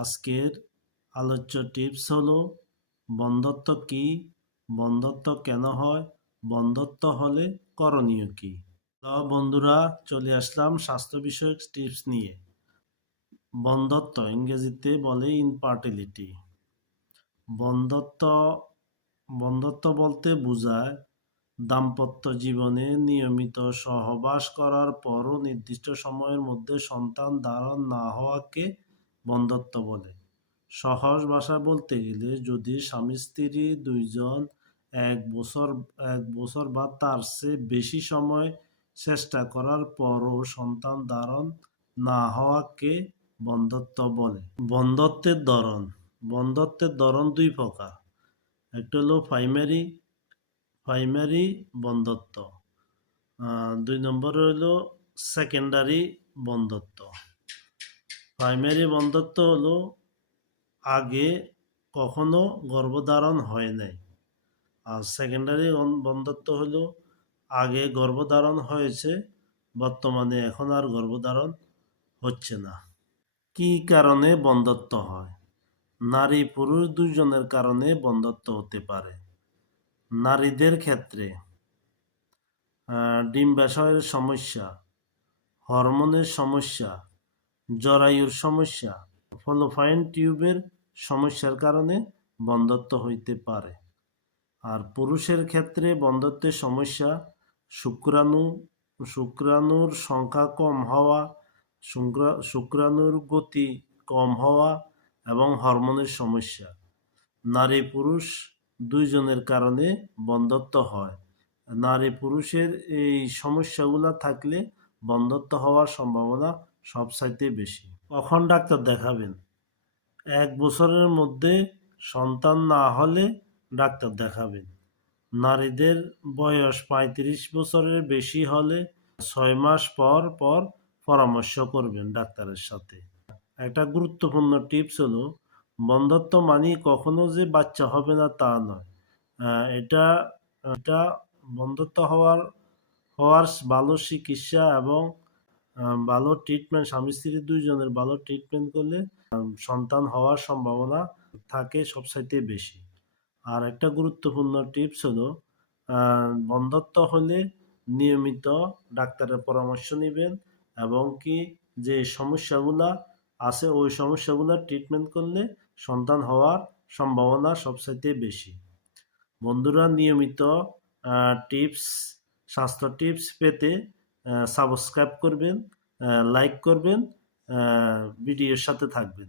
আজকের আলোচ্য টিপস হলো বন্ধ্যত্ব কি, বন্ধ্যত্ব কেন হয়, বন্ধ্যত্ব হলে করণীয় কি। বন্ধুরা, চলে আসলাম স্বাস্থ্য বিষয়ক টিপস নিয়ে। বন্ধ্যত্ব ইংরেজিতে বলে ইনফার্টিলিটি। বন্ধ্যত্ব বলতে বোঝায় দাম্পত্য জীবনে নিয়মিত সহবাস করার পরও নির্দিষ্ট সময়ের মধ্যে সন্তান ধারণ না হওয়াকে বন্ধ্যত্ব বলে। সহজ ভাষা বলতে গেলে যদি স্বামী স্ত্রী দুইজন এক বছর বা তার চেয়ে বেশি সময় চেষ্টা করার পরও সন্তান ধারণ না হওয়াকে বন্ধ্যত্ব বলে। বন্ধ্যত্বের ধরন দুই প্রকার। একটা হলো প্রাইমারি বন্ধ্যত্ব, দুই নম্বরে হলো সেকেন্ডারি বন্ধ্যত্ব। প্রাইমারি বন্ধ্যত্ব হলো আগে কখনো গর্ভধারণ হয় নাই, আর সেকেন্ডারি বন্ধ্যত্ব হলো আগে গর্ভধারণ হয়েছে, বর্তমানে এখন আর গর্ভধারণ হচ্ছে না। কি কারণে বন্ধ্যত্ব হয়? নারী পুরুষ দুজনের কারণে বন্ধ্যত্ব হতে পারে। নারীদের ক্ষেত্রে ডিম্বাশয়ের সমস্যা, হরমোনের সমস্যা, জরায়ুর সমস্যা, ফলোফাইন টিউবের সমস্যার কারণে বন্ধ্যত্ব হইতে পারে। আর পুরুষের ক্ষেত্রে বন্ধ্যত্বের সমস্যা শুক্রাণুর সংখ্যা কম হওয়া, শুক্রাণুর গতি কম হওয়া এবং হরমোনের সমস্যা। নারী পুরুষ দুইজনের কারণে বন্ধ্যত্ব হয়। নারী পুরুষের এই সমস্যাগুলো থাকলে বন্ধ্যত্ব হওয়ার সম্ভাবনা সবচাইতে বেশি। কখন ডাক্তার দেখাবেন? 1 বছরের মধ্যে সন্তান না হলে ডাক্তার দেখাবেন। নারীদের বয়স 35 বছরের বেশি হলে 6 মাস পর পর পরামর্শ করবেন ডাক্তারের সাথে। একটা গুরুত্বপূর্ণ টিপস হলো বন্ধ্যত্ব মানে কখনো যে বাচ্চা হবে না তা নয়। এটা বন্ধ্যত্ব হওয়ার ভালো চিকিৎসা এবং ভালো ট্রিটমেন্ট, স্বামী স্ত্রী দুইজনের ভালো ট্রিটমেন্ট করলে সন্তান হওয়ার সম্ভাবনা থাকে সবচাইতে বেশি। আর একটা গুরুত্বপূর্ণ টিপস হলো বন্ধ্যত্ব হলে নিয়মিত ডাক্তারের পরামর্শ নেবেন এবং কি যে সমস্যাগুলা আছে ওই সমস্যাগুলো ট্রিটমেন্ট করলে সন্তান হওয়ার সম্ভাবনা সবচাইতে বেশি। বন্ধুরা, নিয়মিত স্বাস্থ্য টিপস পেতে সাবস্ক্রাইব করবেন, লাইক করবেন, ভিডিওর সাথে থাকবেন।